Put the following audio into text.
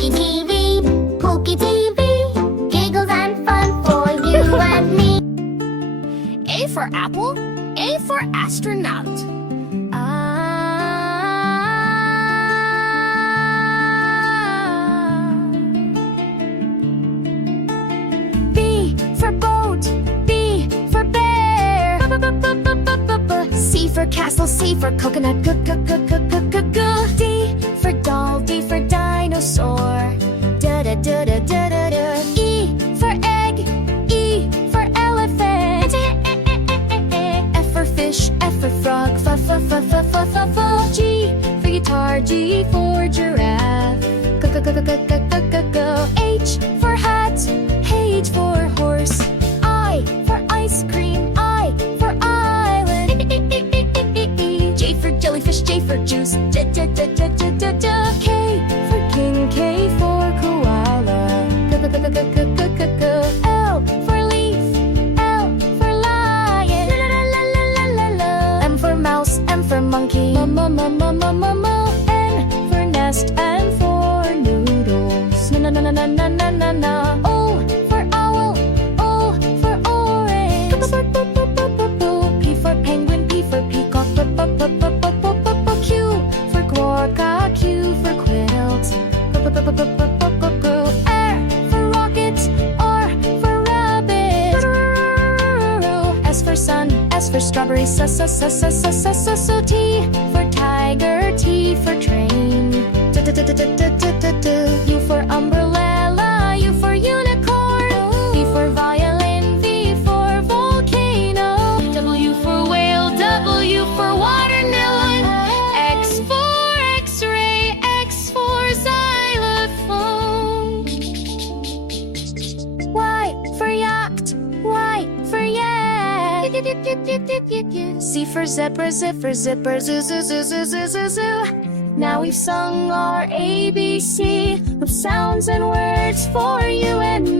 Pokey TV, Pokey TV, giggles and fun for you and me. A for apple, A for astronaut. B for boat, B for bear. C for castle, C for coconut. D for doll, D for dinosaur. E for egg, E for elephant. F for fish, F for frog. G for guitar, G for giraffe. H for hat, H for horse. I for ice cream, I for island. J for jellyfish, J for juice. K for king, K for koala. L for leaf, L for lion. M for mouse, M for monkey. N for nest, N for noodles. O for owl, O for orange. P for penguin, P for peacock. Q for quokka, Q for quilt. R for rocket, R for rabbit. S for sun, S for strawberry. T for tiger, T for train. U for umbrella, U for unicorn. V for violin, V for volcano. W for whale, W for watermelon. X for x-ray, X for xylophone. Y for yacht, Y for yak. Z for zebra, Z for zipper. Zoo. Now we've sung our ABC of sounds and words for you and me.